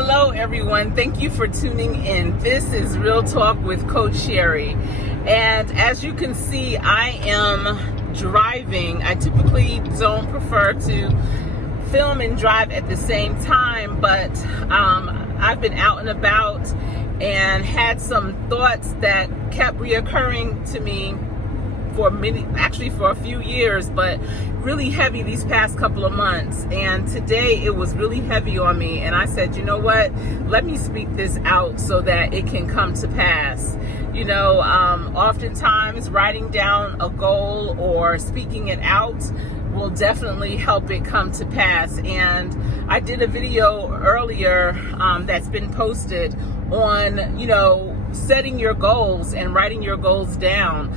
Hello everyone, thank you for tuning in. This is Real Talk with Coach Sherri. And as you can see, I am driving. I typically don't prefer to film and drive at the same time, but I've been out and about and had some thoughts that kept reoccurring to me for a few years, but really heavy these past couple of months. And today it was really heavy on me, and I said, you know what, let me speak this out so that it can come to pass. Oftentimes writing down a goal or speaking it out will definitely help it come to pass. And I did a video earlier that's been posted on setting your goals and writing your goals down.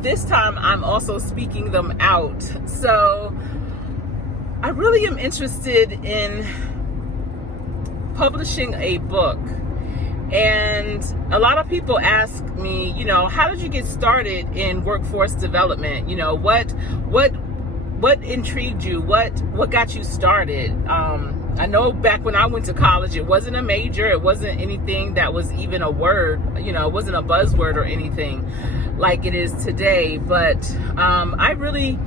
This time I'm also speaking them out. So I really am interested in publishing a book. And a lot of people ask me, how did you get started in workforce development? What intrigued you? What got you started? I know back when I went to college, it wasn't a major. It wasn't anything that was even a word. It wasn't a buzzword or anything like it is today. But I really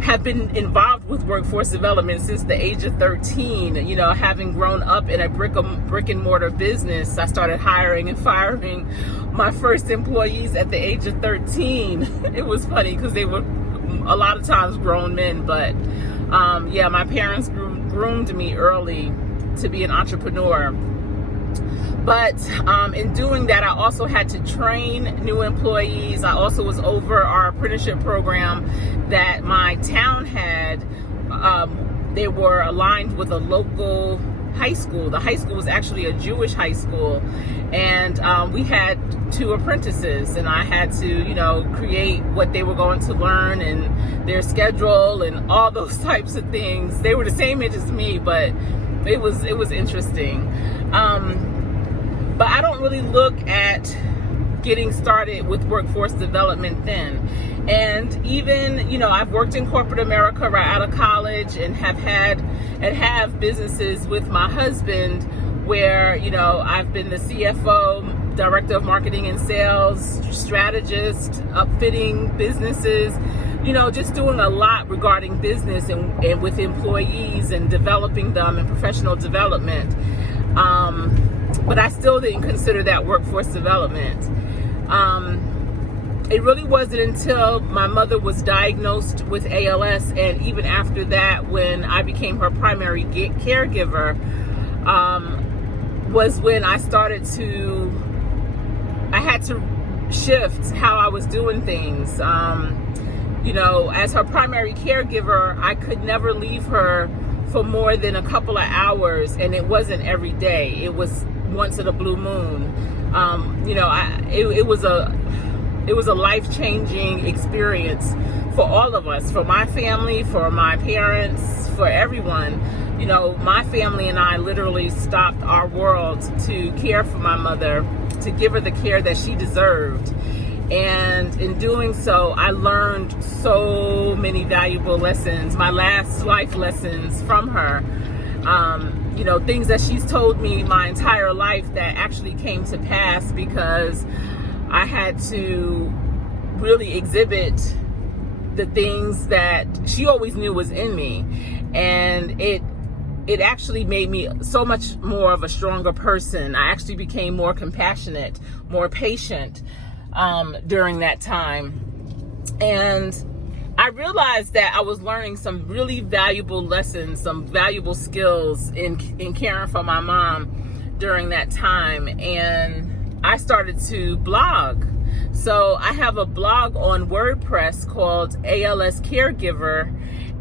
have been involved with workforce development since the age of 13. Having grown up in a brick and mortar business, I started hiring and firing my first employees at the age of 13. It was funny because they were a lot of times grown men, but my parents groomed me early to be an entrepreneur. But in doing that, I also had to train new employees. I also was over our apprenticeship program that my town had. They were aligned with a local high school. The high school was actually a Jewish high school, and we had 2 apprentices, and I had to create what they were going to learn and their schedule and all those types of things. They were the same age as me, but it was interesting. But I don't really look at getting started with workforce development then. And even, I've worked in corporate America right out of college and have businesses with my husband where, I've been the CFO, director of marketing and sales, strategist, upfitting businesses, just doing a lot regarding business and with employees and developing them and professional development. But I still didn't consider that workforce development. It really wasn't until my mother was diagnosed with ALS, and even after that, when I became her primary caregiver, was when I had to shift how I was doing things. As her primary caregiver, I could never leave her for more than a couple of hours, and it wasn't every day. It was once in a blue moon. It was a life-changing experience for all of us, for my family, for my parents, for everyone. My family and I literally stopped our world to care for my mother, to give her the care that she deserved. And in doing so, I learned so many valuable lessons, my last life lessons from her. Things that she's told me my entire life that actually came to pass because I had to really exhibit the things that she always knew was in me. And it actually made me so much more of a stronger person. I actually became more compassionate, more patient during that time. And I realized that I was learning some really valuable lessons, some valuable skills in caring for my mom during that time. And I started to blog. So I have a blog on WordPress called ALS Caregiver,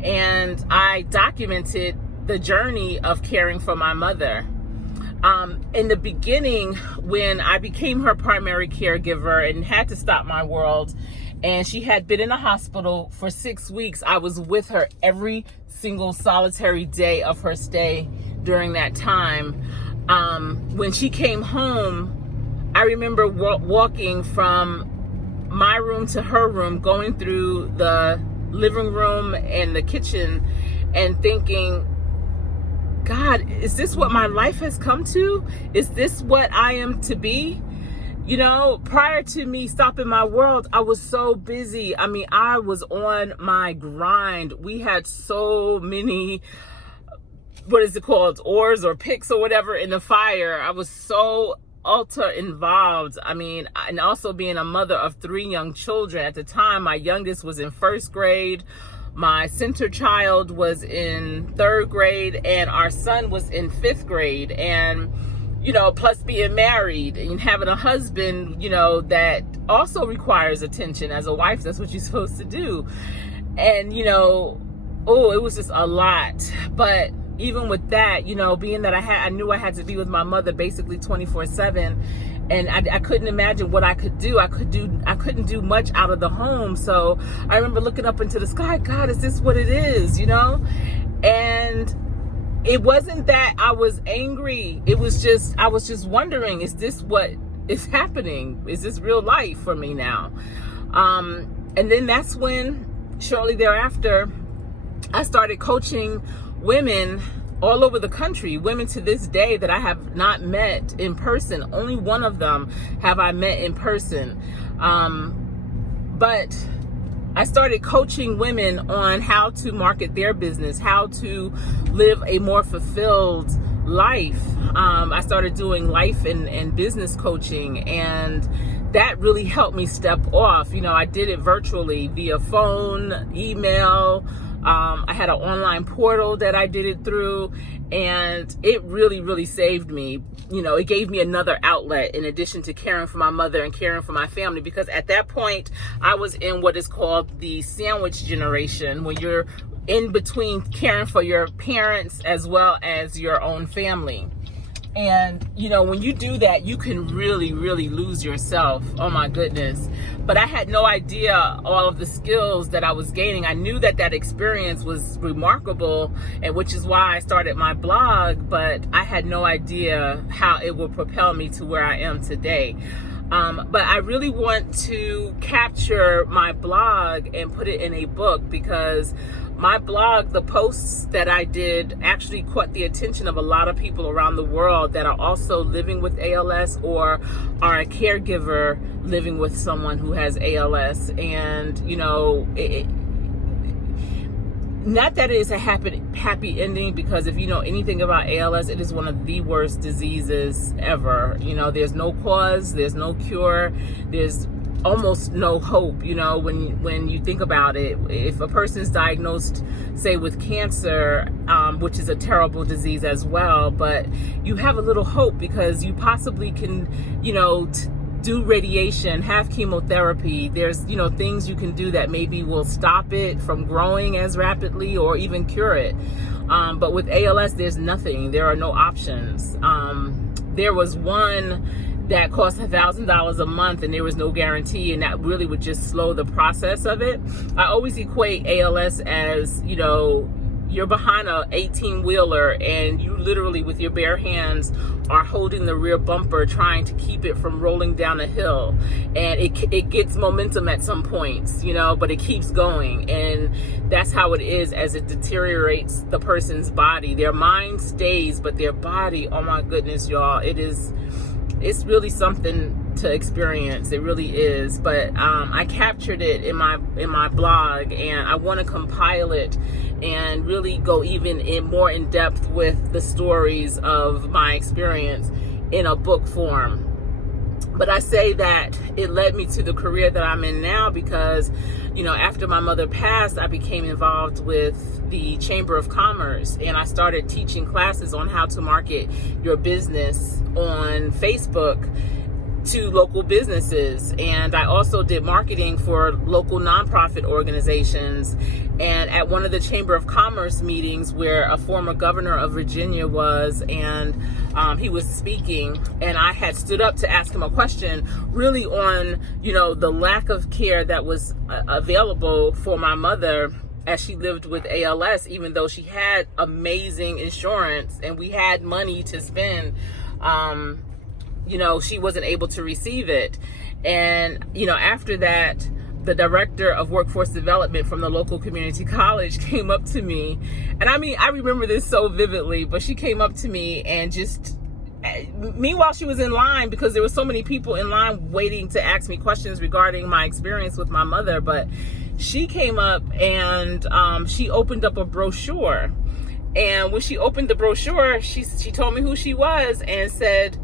and I documented the journey of caring for my mother. In the beginning, when I became her primary caregiver and had to stop my world, and she had been in the hospital for 6 weeks, I was with her every single solitary day of her stay during that time. When she came home, I remember walking from my room to her room, going through the living room and the kitchen and thinking, God, is this what my life has come to? Is this what I am to be? Prior to me stopping my world, I was so busy. I mean, I was on my grind. We had so many, what is it called, oars or picks or whatever in the fire. I was so ultra involved. I mean, and also being a mother of 3 young children. At the time, my youngest was in 1st grade. My center child was in 3rd grade, and our son was in 5th grade. And plus being married and having a husband, that also requires attention. As a wife, that's what you're supposed to do. And, it was just a lot. But even with that, being that I knew I had to be with my mother basically 24/7, and I couldn't imagine what I could do. I couldn't do much out of the home. So I remember looking up into the sky, God, is this what it is, And it wasn't that I was angry. It was just, I was just wondering, is this what is happening? Is this real life for me now? And then that's when, shortly thereafter, I started coaching women all over the country, women to this day that I have not met in person. Only one of them have I met in person. But I started coaching women on how to market their business, how to live a more fulfilled life. I started doing life and business coaching, and that really helped me step off. I did it virtually via phone, email. I had an online portal that I did it through, and it really, really saved me. It gave me another outlet in addition to caring for my mother and caring for my family, because at that point I was in what is called the sandwich generation, when you're in between caring for your parents as well as your own family. And, when you do that, you can really, really lose yourself. Oh my goodness. But I had no idea all of the skills that I was gaining. I knew that experience was remarkable, and which is why I started my blog, but I had no idea how it would propel me to where I am today. But I really want to capture my blog and put it in a book, because my blog, the posts that I did, actually caught the attention of a lot of people around the world that are also living with ALS or are a caregiver living with someone who has ALS. And, not that it is a happy ending, because if you know anything about ALS, it is one of the worst diseases ever. There's no cause, there's no cure, there's almost no hope. When you think about it, if a person's diagnosed, say, with cancer, which is a terrible disease as well, but you have a little hope because you possibly can, do radiation, have chemotherapy. There's, things you can do that maybe will stop it from growing as rapidly or even cure it. But with ALS, there's nothing. There are no options. There was one that cost $1,000 a month, and there was no guarantee, and that really would just slow the process of it. I always equate ALS as, you're behind a 18-wheeler and you literally with your bare hands are holding the rear bumper, trying to keep it from rolling down a hill. And it gets momentum at some points, but it keeps going. And that's how it is as it deteriorates the person's body. Their mind stays, but their body, oh my goodness, y'all, it's really something to experience. It really is. But I captured it in my blog, and I want to compile it and really go even more in depth with the stories of my experience in a book form. But I say that it led me to the career that I'm in now because, after my mother passed, I became involved with the Chamber of Commerce, and I started teaching classes on how to market your business on Facebook to local businesses. And I also did marketing for local nonprofit organizations. And at one of the Chamber of Commerce meetings where a former governor of Virginia was, and he was speaking, and I had stood up to ask him a question really on, the lack of care that was available for my mother as she lived with ALS, even though she had amazing insurance and we had money to spend. She wasn't able to receive it. And, after that, the director of workforce development from the local community college came up to me. And I mean, I remember this so vividly, but she came up to me and just, meanwhile she was in line, because there were so many people in line waiting to ask me questions regarding my experience with my mother, but she came up and she opened up a brochure. And when she opened the brochure, she told me who she was and said,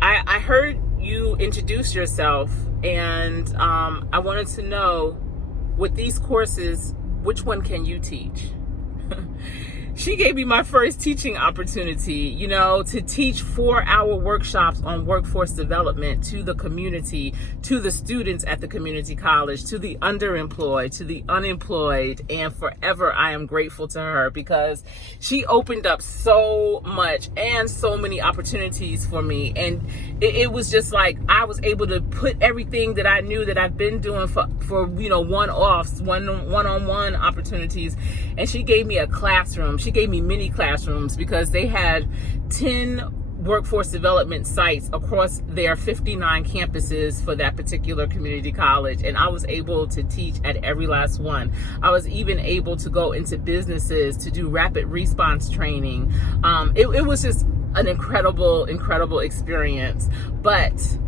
I heard you introduce yourself, and I wanted to know, with these courses, which one can you teach? She gave me my first teaching opportunity, to teach 4-hour workshops on workforce development to the community, to the students at the community college, to the underemployed, to the unemployed. And forever I am grateful to her, because she opened up so much and so many opportunities for me. And it was just like I was able to put everything that I knew that I've been doing for one-offs, one-on-one opportunities. And she gave me a classroom. She gave me mini classrooms, because they had 10 workforce development sites across their 59 campuses for that particular community college. And I was able to teach at every last one. I was even able to go into businesses to do rapid response training. It was just an incredible experience. But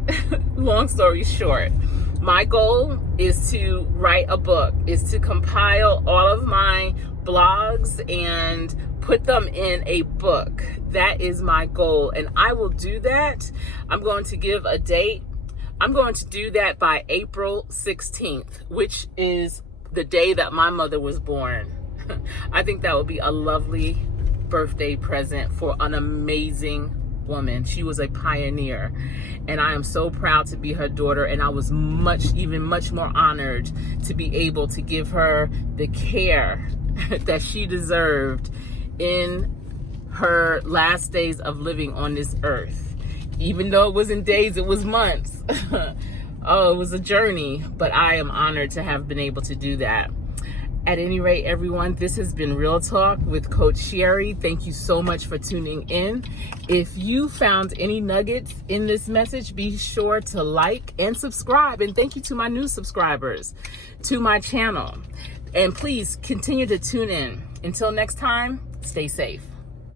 long story short, my goal is to write a book, is to compile all of my blogs and put them in a book. That is my goal, and I will do that. I'm going to give a date. I'm going to do that by April 16th, which is the day that my mother was born. I think that would be a lovely birthday present for an amazing woman. She was a pioneer, and I am so proud to be her daughter, and I was much more honored to be able to give her the care that she deserved in her last days of living on this earth. Even though it wasn't days, it was months. Oh, it was a journey, but I am honored to have been able to do that. At any rate, everyone, this has been Real Talk with Coach Sherri. Thank you so much for tuning in. If you found any nuggets in this message, be sure to like and subscribe. And thank you to my new subscribers to my channel. And please continue to tune in. Until next time, stay safe.